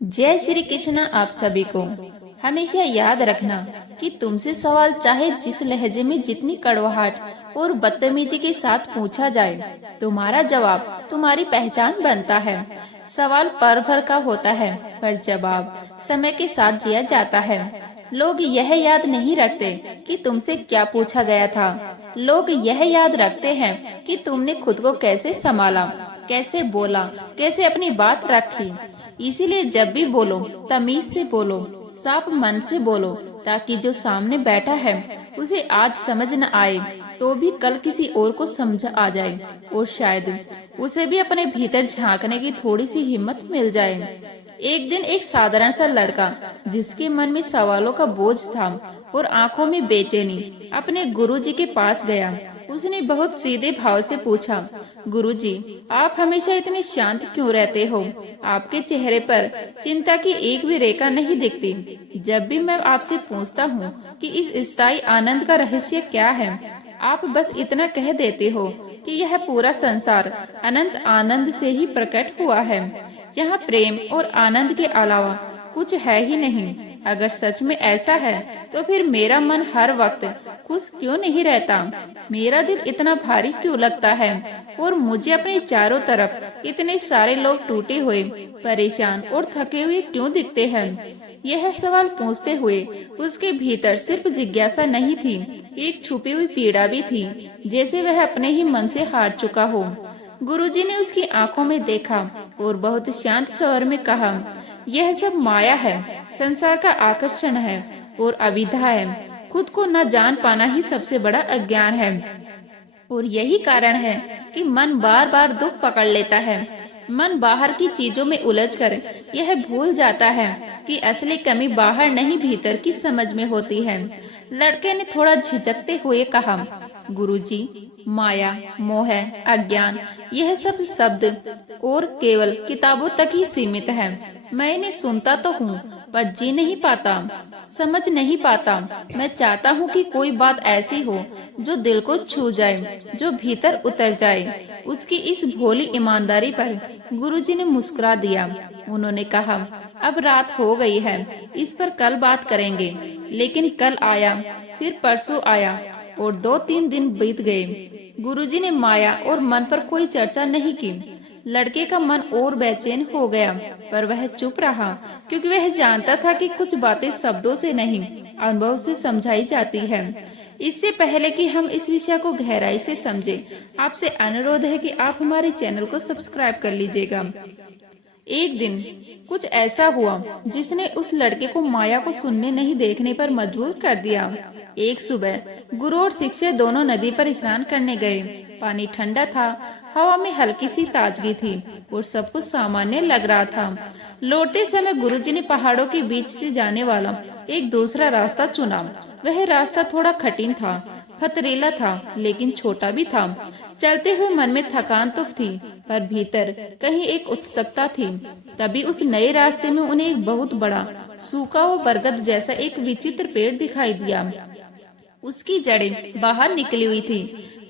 जय श्री कृष्ण। आप सभी को हमेशा याद रखना कि तुमसे सवाल चाहे जिस लहजे में जितनी कड़वाहट और बदतमीजी के साथ पूछा जाए, तुम्हारा जवाब तुम्हारी पहचान बनता है। सवाल पल भर का होता है, पर जवाब समय के साथ जिया जाता है। लोग यह याद नहीं रखते कि तुमसे क्या पूछा गया था, लोग यह याद रखते हैं कि तुमने खुद को कैसे संभाला, कैसे बोला, कैसे अपनी बात रखी। इसीलिए जब भी बोलो तमीज से बोलो, साफ मन से बोलो, ताकि जो सामने बैठा है उसे आज समझ न आए तो भी कल किसी और को समझ आ जाए, और शायद उसे भी अपने भीतर झांकने की थोड़ी सी हिम्मत मिल जाए। एक दिन एक साधारण सा लड़का जिसके मन में सवालों का बोझ था और आंखों में बेचैनी, अपने गुरुजी के पास गया। उसने बहुत सीधे भाव से पूछा, गुरुजी, आप हमेशा इतने शांत क्यों रहते हो? आपके चेहरे पर चिंता की एक भी रेखा नहीं दिखती। जब भी मैं आपसे पूछता हूँ कि इस स्थायी आनंद का रहस्य क्या है, आप बस इतना कह देते हो कि यह पूरा संसार अनंत आनंद से ही प्रकट हुआ है। यहाँ प्रेम और आनंद के अलावा कुछ है ही नहीं। अगर सच में ऐसा है तो फिर मेरा मन हर वक्त खुश क्यों नहीं रहता? मेरा दिल इतना भारी क्यों लगता है? और मुझे अपने चारों तरफ इतने सारे लोग टूटे हुए, परेशान और थके हुए क्यों दिखते हैं? यह सवाल पूछते हुए उसके भीतर सिर्फ जिज्ञासा नहीं थी, एक छुपी हुई पीड़ा भी थी, जैसे वह अपने ही मन से हार चुका हो। गुरुजी ने उसकी आंखों में देखा और बहुत शांत स्वर में कहा, यह सब माया है, संसार का आकर्षण है और अविद्या है। खुद को न जान पाना ही सबसे बड़ा अज्ञान है, और यही कारण है कि मन बार बार दुख पकड़ लेता है। मन बाहर की चीजों में उलझकर यह भूल जाता है कि असली कमी बाहर नहीं भीतर की समझ में होती है। लड़के ने थोड़ा झिझकते हुए कहा, गुरुजी, माया, मोह, अज्ञान, यह सब शब्द और केवल किताबों तक ही सीमित है। मैं इन्हें सुनता तो हूँ पर जी नहीं पाता, समझ नहीं पाता। मैं चाहता हूँ कि कोई बात ऐसी हो जो दिल को छू जाए, जो भीतर उतर जाए। उसकी इस भोली ईमानदारी पर गुरुजी ने मुस्कुरा दिया। उन्होंने कहा, अब रात हो गई है, इस पर कल बात करेंगे। लेकिन कल आया, फिर परसों आया और 2-3 दिन बीत गए। गुरुजी ने माया और मन पर कोई चर्चा नहीं की। लड़के का मन और बेचैन हो गया, पर वह चुप रहा, क्योंकि वह जानता था कि कुछ बातें शब्दों से नहीं, अनुभव से समझाई जाती है। इससे पहले कि हम इस विषय को गहराई से समझें, आपसे अनुरोध है कि आप हमारे चैनल को सब्सक्राइब कर लीजिएगा। एक दिन कुछ ऐसा हुआ जिसने उस लड़के को माया को सुनने नहीं देखने पर मजबूर कर दिया। एक सुबह गुरु और शिष्य दोनों नदी पर स्नान करने गए। पानी ठंडा था, हवा में हल्की सी ताजगी थी और सब कुछ सामान्य लग रहा था। लौटते समय गुरुजी ने पहाड़ों के बीच से जाने वाला एक दूसरा रास्ता चुना। वह रास्ता थोड़ा कठिन था, पथरीला था, लेकिन छोटा भी था। चलते हुए मन में थकान तो थी, पर भीतर कहीं एक उत्सुकता थी। तभी उस नए रास्ते में उन्हें एक बहुत बड़ा सूखा हुआ बरगद जैसा एक विचित्र पेड़ दिखाई दिया। उसकी जड़ें बाहर निकली हुई थी,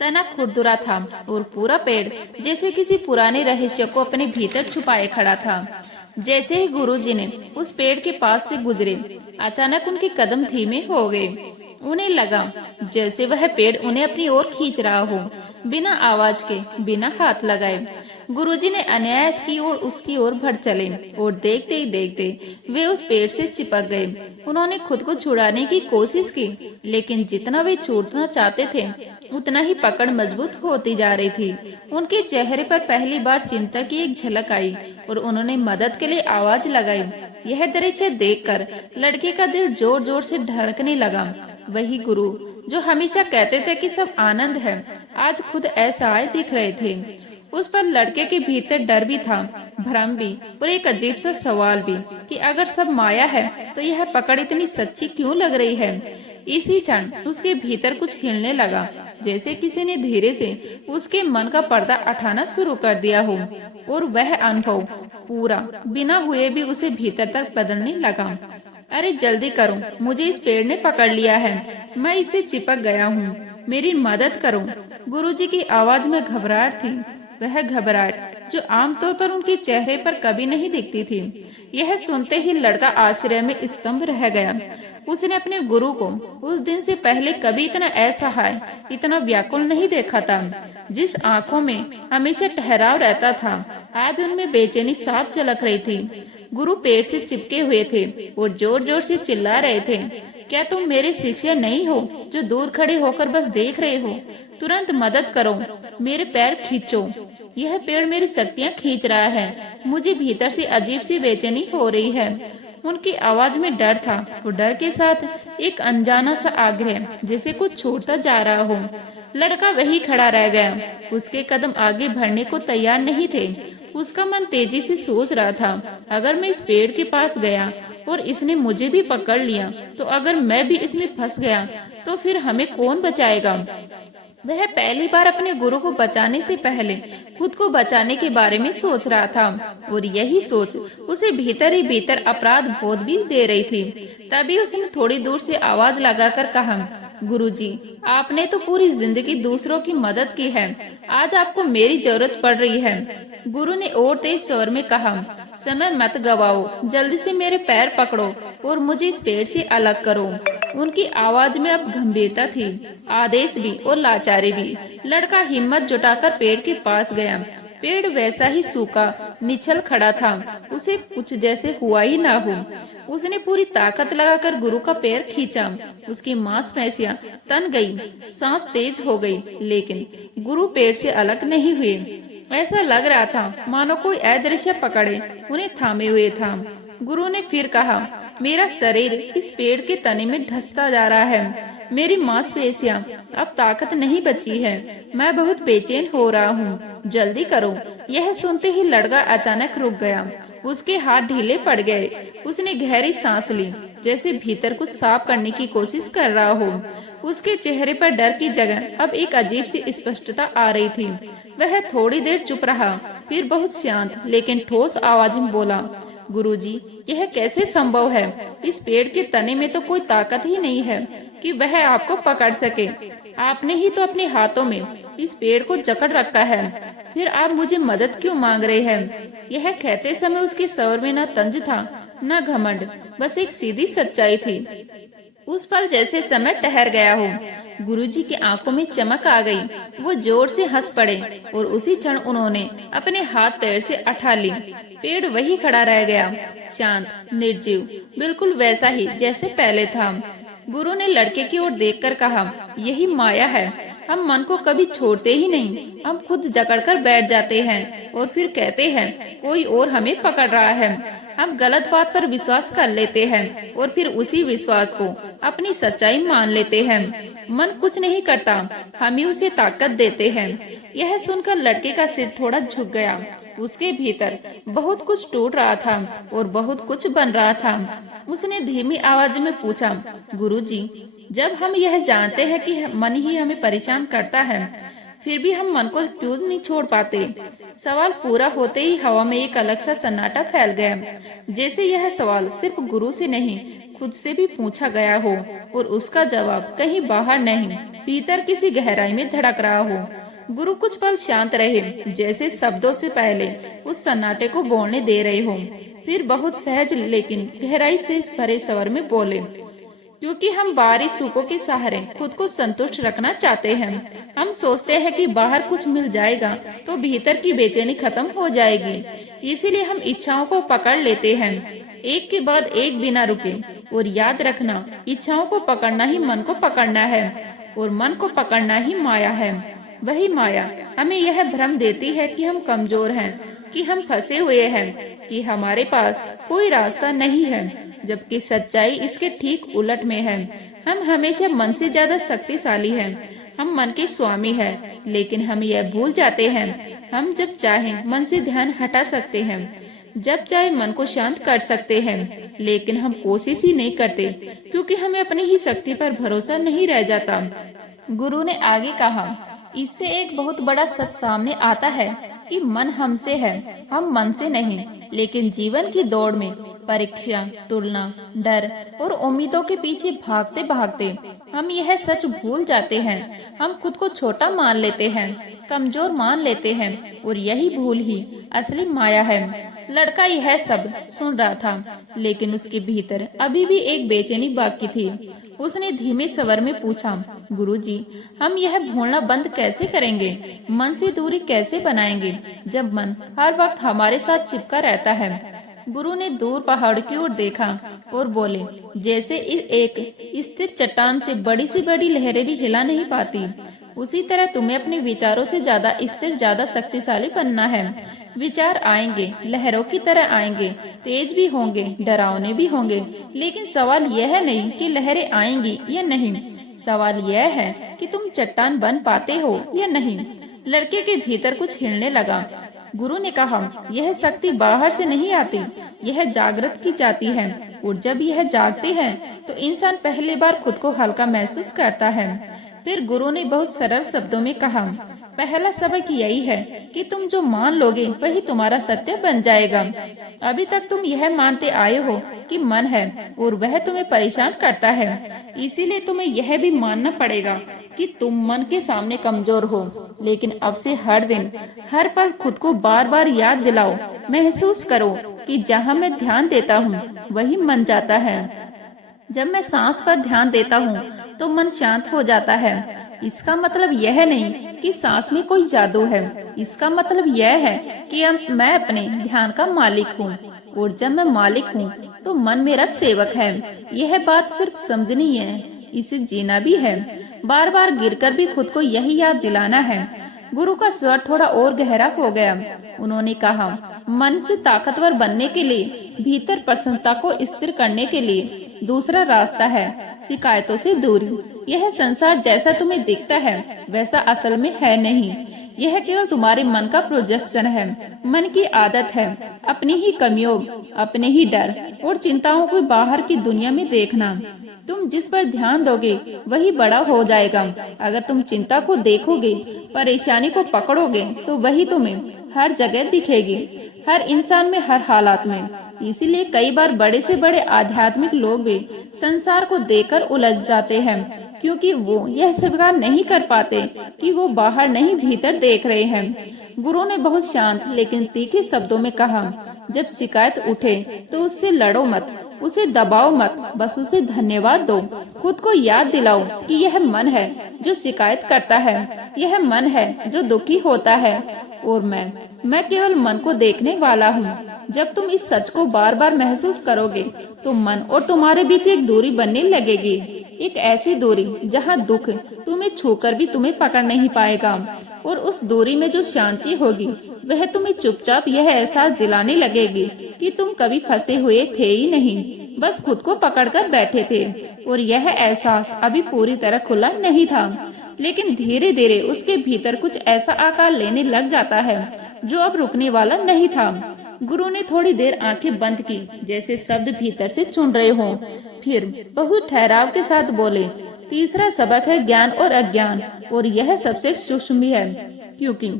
तना खुरदुरा था और पूरा पेड़ जैसे किसी पुराने रहस्य को अपने भीतर छुपाए खड़ा था। जैसे ही गुरुजी ने उस पेड़ के पास से गुजरे, अचानक उनके कदम धीमे हो गए। उन्हें लगा जैसे वह पेड़ उन्हें अपनी ओर खींच रहा हो, बिना आवाज के, बिना हाथ लगाए। गुरुजी ने अनायास की ओर उसकी ओर बढ़ चले और देखते ही देखते वे उस पेड़ से चिपक गए। उन्होंने खुद को छुड़ाने की कोशिश की, लेकिन जितना वे छूटना चाहते थे उतना ही पकड़ मजबूत होती जा रही थी। उनके चेहरे पर पहली बार चिंता की एक झलक आई और उन्होंने मदद के लिए आवाज लगाई। यह दृश्य देखकर लड़के का दिल जोर जोर से धड़कने लगा। वही गुरु जो हमेशा कहते थे कि सब आनंद है, आज खुद ऐसा दिख रहे थे। उस पर लड़के के भीतर डर भी था, भ्रम भी, और एक अजीब सा सवाल भी कि अगर सब माया है तो यह पकड़ इतनी सच्ची क्यों लग रही है। इसी क्षण उसके भीतर कुछ हिलने लगा, जैसे किसी ने धीरे से उसके मन का पर्दा उठाना शुरू कर दिया हो, और वह अनुभव पूरा बिना हुए भी उसे भीतर तक बदलने लगा। अरे जल्दी करो, मुझे इस पेड़ ने पकड़ लिया है, मैं इससे चिपक गया हूँ, मेरी मदद करो। गुरुजी की आवाज में घबराहट थी। वह घबराहट जो आमतौर पर उनके चेहरे पर कभी नहीं दिखती थी। यह सुनते ही लड़का आश्चर्य में स्तंभ रह गया। उसने अपने गुरु को उस दिन से पहले कभी इतना असहाय, इतना व्याकुल नहीं देखा था। जिस आंखों में हमेशा ठहराव रहता था, आज उनमें बेचैनी साफ झलक रही थी। गुरु पेड़ से चिपके हुए थे और जोर जोर से चिल्ला रहे थे, क्या तुम मेरे शिष्य नहीं हो जो दूर खड़े होकर बस देख रहे हो? तुरंत मदद करो, मेरे पैर खींचो, यह पेड़ मेरी शक्तियाँ खींच रहा है। मुझे भीतर से अजीब सी बेचैनी हो रही है। उनकी आवाज में डर था और डर के साथ एक अनजाना सा आग्रह, जैसे कुछ छूटता जा रहा हो। लड़का वही खड़ा रह गया, उसके कदम आगे बढ़ने को तैयार नहीं थे। उसका मन तेजी से सोच रहा था, अगर मैं इस पेड़ के पास गया और इसने मुझे भी पकड़ लिया, तो अगर मैं भी इसमें फंस गया तो फिर हमें कौन बचाएगा? वह पहली बार अपने गुरु को बचाने से पहले खुद को बचाने के बारे में सोच रहा था और यही सोच उसे भीतर ही भीतर अपराध बोध भी दे रही थी। तभी उसने थोड़ी दूर से आवाज लगाकर कहा, गुरुजी, आपने तो पूरी जिंदगी दूसरों की मदद की है, आज आपको मेरी जरूरत पड़ रही है। गुरु ने और तेज स्वर में कहा, समय मत गवाओ, जल्दी से मेरे पैर पकड़ो और मुझे इस पेड़ से अलग करो। उनकी आवाज में अब गंभीरता थी, आदेश भी और लाचारी भी। लड़का हिम्मत जुटाकर पेड़ के पास गया। पेड़ वैसा ही सूखा निछल खड़ा था, उसे कुछ जैसे हुआ ही ना हो। उसने पूरी ताकत लगाकर गुरु का पैर खींचा। उसकी मांसपेशियां तन गई, सांस तेज हो गई, लेकिन गुरु पेड़ से अलग नहीं हुए। ऐसा लग रहा था मानो कोई अदृश्य पकड़े उन्हें थामे हुए था। गुरु ने फिर कहा, मेरा शरीर इस पेड़ के तने में धंसता जा रहा है, मेरी मांसपेशियां अब ताकत नहीं बची है, मैं बहुत बेचैन हो रहा हूँ, जल्दी करो। यह सुनते ही लड़का अचानक रुक गया, उसके हाथ ढीले पड़ गए। उसने गहरी सांस ली, जैसे भीतर कुछ साफ करने की कोशिश कर रहा हो। उसके चेहरे पर डर की जगह अब एक अजीब सी स्पष्टता आ रही थी। वह थोड़ी देर चुप रहा, फिर बहुत शांत लेकिन ठोस आवाज में बोला, गुरुजी, यह कैसे संभव है? इस पेड़ के तने में तो कोई ताकत ही नहीं है कि वह आपको पकड़ सके। आपने ही तो अपने हाथों में इस पेड़ को जकड़ रखा है, फिर आप मुझे मदद क्यों मांग रहे हैं? यह कहते समय उसके स्वर में न तंज था न घमंड, बस एक सीधी सच्चाई थी। उस पल जैसे समय ठहर गया हो। गुरुजी की आंखों में चमक आ गई। वो जोर से हंस पड़े और उसी क्षण उन्होंने अपने हाथ पैर से उठा ली। पेड़ वही खड़ा रह गया, शांत, निर्जीव, बिल्कुल वैसा ही जैसे पहले था। गुरु ने लड़के की ओर देखकर कहा, यही माया है, हम मन को कभी छोड़ते ही नहीं। हम खुद जकड़कर बैठ जाते हैं और फिर कहते हैं कोई और हमें पकड़ रहा है। हम गलत बात पर विश्वास कर लेते हैं और फिर उसी विश्वास को अपनी सच्चाई मान लेते हैं। मन कुछ नहीं करता, हम ही उसे ताकत देते हैं। यह सुनकर लड़के का सिर थोड़ा झुक गया। उसके भीतर बहुत कुछ टूट रहा था और बहुत कुछ बन रहा था। उसने धीमी आवाज में पूछा, गुरुजी, जब हम यह जानते हैं कि मन ही हमें परेशान करता है, फिर भी हम मन को क्यों नहीं छोड़ पाते? सवाल पूरा होते ही हवा में एक अलग सा सन्नाटा फैल गया, जैसे यह सवाल सिर्फ गुरु से नहीं, खुद से भी पूछा गया हो और उसका जवाब कहीं बाहर नहीं, भीतर किसी गहराई में धड़क रहा हो। गुरु कुछ पल शांत रहे, जैसे शब्दों से पहले उस सन्नाटे को बोलने दे रहे हो। फिर बहुत सहज लेकिन गहराई से भरे स्वर में बोले, क्योंकि हम बाहरी सुखों के सहारे खुद को संतुष्ट रखना चाहते हैं। हम सोचते हैं कि बाहर कुछ मिल जाएगा तो भीतर की बेचैनी खत्म हो जाएगी, इसीलिए हम इच्छाओं को पकड़ लेते हैं, एक के बाद एक बिना रुके। और याद रखना, इच्छाओं को पकड़ना ही मन को पकड़ना है और मन को पकड़ना ही माया है। वही माया हमें यह भ्रम देती है कि हम कमजोर हैं, कि हम फंसे हुए हैं, कि हमारे पास कोई रास्ता नहीं है, जबकि सच्चाई इसके ठीक उलट में है। हम हमेशा मन से ज्यादा शक्तिशाली हैं। हम मन के स्वामी हैं, लेकिन हम यह भूल जाते हैं हम जब चाहें मन से ध्यान हटा सकते हैं, जब चाहे मन को शांत कर सकते हैं, लेकिन हम कोशिश ही नहीं करते क्योंकि हमें अपनी ही शक्ति पर भरोसा नहीं रह जाता। गुरु ने आगे कहा, इससे एक बहुत बड़ा सच सामने आता है कि मन हमसे है, हम मन से नहीं। लेकिन जीवन की दौड़ में परीक्षा, तुलना, डर और उम्मीदों के पीछे भागते भागते हम यह सच भूल जाते हैं। हम खुद को छोटा मान लेते हैं, कमजोर मान लेते हैं, और यही भूल ही असली माया है। लड़का यह सब सुन रहा था, लेकिन उसके भीतर अभी भी एक बेचैनी बाकी थी। उसने धीमे स्वर में पूछा, गुरुजी, हम यह भूलना बंद कैसे करेंगे? मन से दूरी कैसे बनाएंगे जब मन हर वक्त हमारे साथ चिपका रहता है? गुरु ने दूर पहाड़ की ओर देखा और बोले, जैसे एक स्थिर चट्टान से बड़ी सी बड़ी लहरें भी हिला नहीं पाती, उसी तरह तुम्हें अपने विचारों से ज्यादा स्थिर, ज्यादा शक्तिशाली बनना है। विचार आएंगे, लहरों की तरह आएंगे, तेज भी होंगे, डरावने भी होंगे, लेकिन सवाल यह नहीं कि लहरें आएंगी या नहीं। सवाल यह है कि तुम चट्टान बन पाते हो या नहीं। लड़के के भीतर कुछ हिलने लगा। गुरु ने कहा, यह शक्ति बाहर से नहीं आती, यह जागृत की जाती है, और जब यह जागती है तो इंसान पहली बार खुद को हल्का महसूस करता है। फिर गुरु ने बहुत सरल शब्दों में कहा, पहला सबक यही है कि तुम जो मान लोगे वही तुम्हारा सत्य बन जाएगा। अभी तक तुम यह मानते आए हो कि मन है और वह तुम्हें परेशान करता है, इसीलिए तुम्हें यह भी मानना पड़ेगा कि तुम मन के सामने कमजोर हो। लेकिन अब से हर दिन, हर पल खुद को बार बार याद दिलाओ, महसूस करो कि जहाँ मैं ध्यान देता हूँ वही मन जाता है। जब मैं सांस पर ध्यान देता हूँ तो मन शांत हो जाता है। इसका मतलब यह नहीं कि सांस में कोई जादू है, इसका मतलब यह है कि मैं अपने ध्यान का मालिक हूँ, और जब मैं मालिक हूँ तो मन मेरा सेवक है। यह बात सिर्फ समझनी है, इसे जीना भी है। बार बार गिरकर भी खुद को यही याद दिलाना है। गुरु का स्वर थोड़ा और गहरा हो गया। उन्होंने कहा, मन से ताकतवर बनने के लिए, भीतर प्रसन्नता को स्थिर करने के लिए दूसरा रास्ता है शिकायतों से दूरी। यह संसार जैसा तुम्हें दिखता है वैसा असल में है नहीं। यह केवल तुम्हारे मन का प्रोजेक्शन है। मन की आदत है अपनी ही कमियों, अपने ही डर और चिंताओं को बाहर की दुनिया में देखना। तुम जिस पर ध्यान दोगे वही बड़ा हो जाएगा। अगर तुम चिंता को देखोगे, परेशानी को पकड़ोगे, तो वही तुम्हें हर जगह दिखेगी, हर इंसान में, हर हालात में। इसीलिए कई बार बड़े से बड़े आध्यात्मिक लोग भी संसार को देखकर उलझ जाते हैं, क्योंकि वो यह स्वीकार नहीं कर पाते कि वो बाहर नहीं भीतर देख रहे हैं। गुरु ने बहुत शांत लेकिन तीखे शब्दों में कहा, जब शिकायत उठे तो उससे लड़ो मत, उसे दबाओ मत, बस उसे धन्यवाद दो। खुद को याद दिलाओ कि यह मन है जो शिकायत करता है, यह मन है जो दुखी होता है, और मैं केवल मन को देखने वाला हूँ। जब तुम इस सच को बार बार महसूस करोगे तो मन और तुम्हारे बीच एक दूरी बनने लगेगी, एक ऐसी दूरी जहाँ दुख तुम्हें छूकर भी तुम्हें पकड़ नहीं पाएगा, और उस दूरी में जो शांति होगी वह तुम्हें चुपचाप यह एहसास दिलाने लगेगी कि तुम कभी फंसे हुए थे ही नहीं, बस खुद को पकड़कर बैठे थे। और यह एहसास अभी पूरी तरह खुला नहीं था, लेकिन धीरे धीरे उसके भीतर कुछ ऐसा आकार लेने लग जाता है जो अब रुकने वाला नहीं था। गुरु ने थोड़ी देर आंखें बंद की, जैसे शब्द भीतर से चुन रहे हों। फिर बहुत ठहराव के साथ बोले, तीसरा सबक है ज्ञान और अज्ञान, और यह सबसे सूक्ष्म भी है, क्योंकि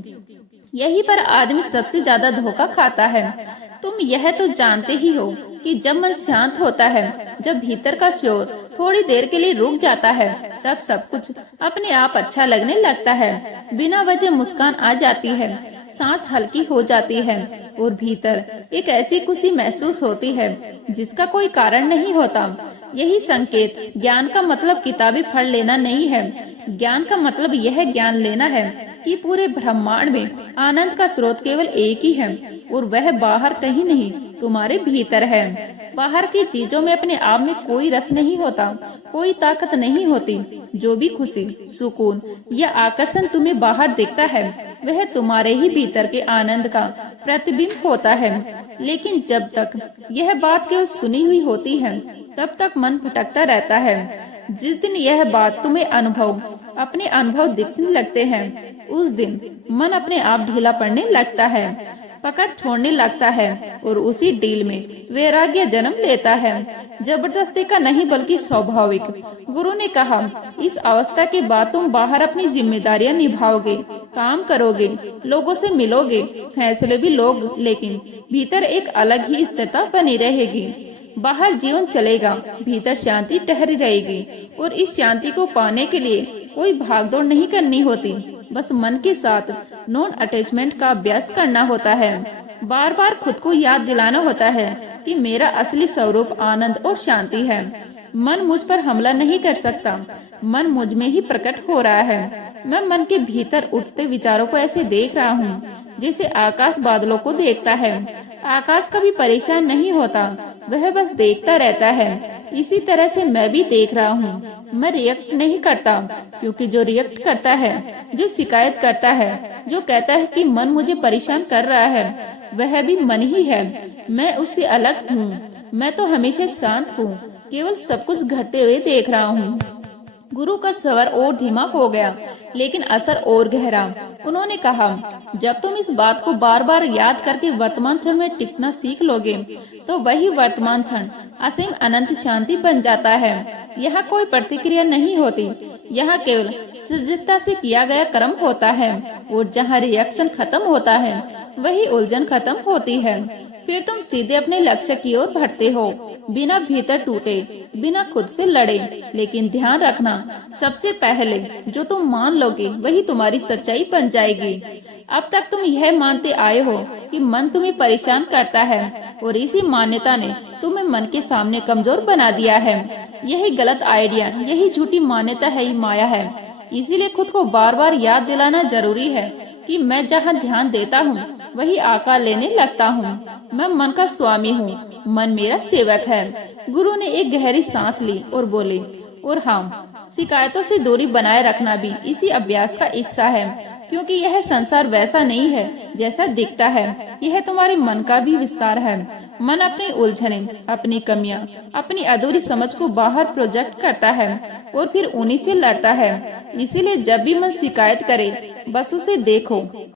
यही पर आदमी सबसे ज्यादा धोखा खाता है। तुम यह तो जानते ही हो कि जब मन शांत होता है, जब भीतर का शोर थोड़ी देर के लिए रुक जाता है, तब सब कुछ अपने आप अच्छा लगने लगता है। बिना वजह मुस्कान आ जाती है, सांस हल्की हो जाती है, और भीतर एक ऐसी खुशी महसूस होती है जिसका कोई कारण नहीं होता। यही संकेत। ज्ञान का मतलब किताबें पढ़ लेना नहीं है। ज्ञान का मतलब यह ज्ञान लेना है कि पूरे ब्रह्मांड में आनंद का स्रोत केवल एक ही है, और वह बाहर कहीं नहीं, तुम्हारे भीतर है। बाहर की चीजों में अपने आप में कोई रस नहीं होता, कोई ताकत नहीं होती। जो भी खुशी, सुकून या आकर्षण तुम्हें बाहर दिखता है वह तुम्हारे ही भीतर के आनंद का प्रतिबिंब होता है। लेकिन जब तक यह बात केवल सुनी हुई होती है तब तक मन भटकता रहता है। जिस दिन यह बात तुम्हें अपने अनुभव दिखने लगते हैं, उस दिन मन अपने आप ढीला पड़ने लगता है। पकड़ छोड़ने लगता है और उसी डील में वैराग्य जन्म लेता है। जबरदस्ती का नहीं बल्कि स्वाभाविक। गुरु ने कहा, इस अवस्था के बाद तुम बाहर अपनी जिम्मेदारियां निभाओगे, काम करोगे, लोगों से मिलोगे, फैसले भी लोगे, लेकिन भीतर एक अलग ही स्थिरता बनी रहेगी। बाहर जीवन चलेगा, भीतर शांति ठहरी रहेगी और इस शांति को पाने के लिए कोई भागदौड़ नहीं करनी होती। बस मन के साथ नॉन अटैचमेंट का अभ्यास करना होता है। बार बार खुद को याद दिलाना होता है कि मेरा असली स्वरूप आनंद और शांति है। मन मुझ पर हमला नहीं कर सकता, मन मुझ में ही प्रकट हो रहा है। मैं मन के भीतर उठते विचारों को ऐसे देख रहा हूँ जैसे आकाश बादलों को देखता है। आकाश कभी परेशान नहीं होता, वह बस देखता रहता है। इसी तरह से मैं भी देख रहा हूँ। मैं रिएक्ट नहीं करता, क्योंकि जो रिएक्ट करता है, जो शिकायत करता है, जो कहता है कि मन मुझे परेशान कर रहा है, वह भी मन ही है। मैं उससे अलग हूँ। मैं तो हमेशा शांत हूँ, केवल सब कुछ घटते हुए देख रहा हूँ। गुरु का स्वर और धीमा हो गया, लेकिन असर और गहरा। उन्होंने कहा, जब तुम इस बात को बार बार याद करके वर्तमान क्षण में टिकना सीख लोगे, तो वही वर्तमान क्षण असीम अनंत शांति बन जाता है। यहाँ कोई प्रतिक्रिया नहीं होती, यहाँ केवल सजगता से किया गया कर्म होता है। और जहाँ रिएक्शन खत्म होता है, वही उलझन खत्म होती है। फिर तुम सीधे अपने लक्ष्य की ओर बढ़ते हो, बिना भीतर टूटे, बिना खुद से लड़े। लेकिन ध्यान रखना, सबसे पहले जो तुम मान लोगे वही तुम्हारी सच्चाई बन जाएगी। अब तक तुम यह मानते आए हो कि मन तुम्हें परेशान करता है, और इसी मान्यता ने तुम्हें मन के सामने कमजोर बना दिया है। यही गलत आइडिया, यही झूठी मान्यता है, ही माया है। इसीलिए खुद को बार बार याद दिलाना जरूरी है कि मैं जहाँ ध्यान देता हूँ वही आकार लेने लगता हूँ। मैं मन का स्वामी हूँ, मन मेरा सेवक है। गुरु ने एक गहरी सांस ली और बोले, और हाँ, शिकायतों से दूरी बनाए रखना भी इसी अभ्यास का हिस्सा है, क्योंकि यह संसार वैसा नहीं है जैसा दिखता है। यह तुम्हारे मन का भी विस्तार है। मन अपनी उलझने, अपनी कमियां, अपनी अधूरी समझ को बाहर प्रोजेक्ट करता है और फिर उन्हीं से लड़ता है। इसीलिए जब भी मन शिकायत करे, बस उसे देखो,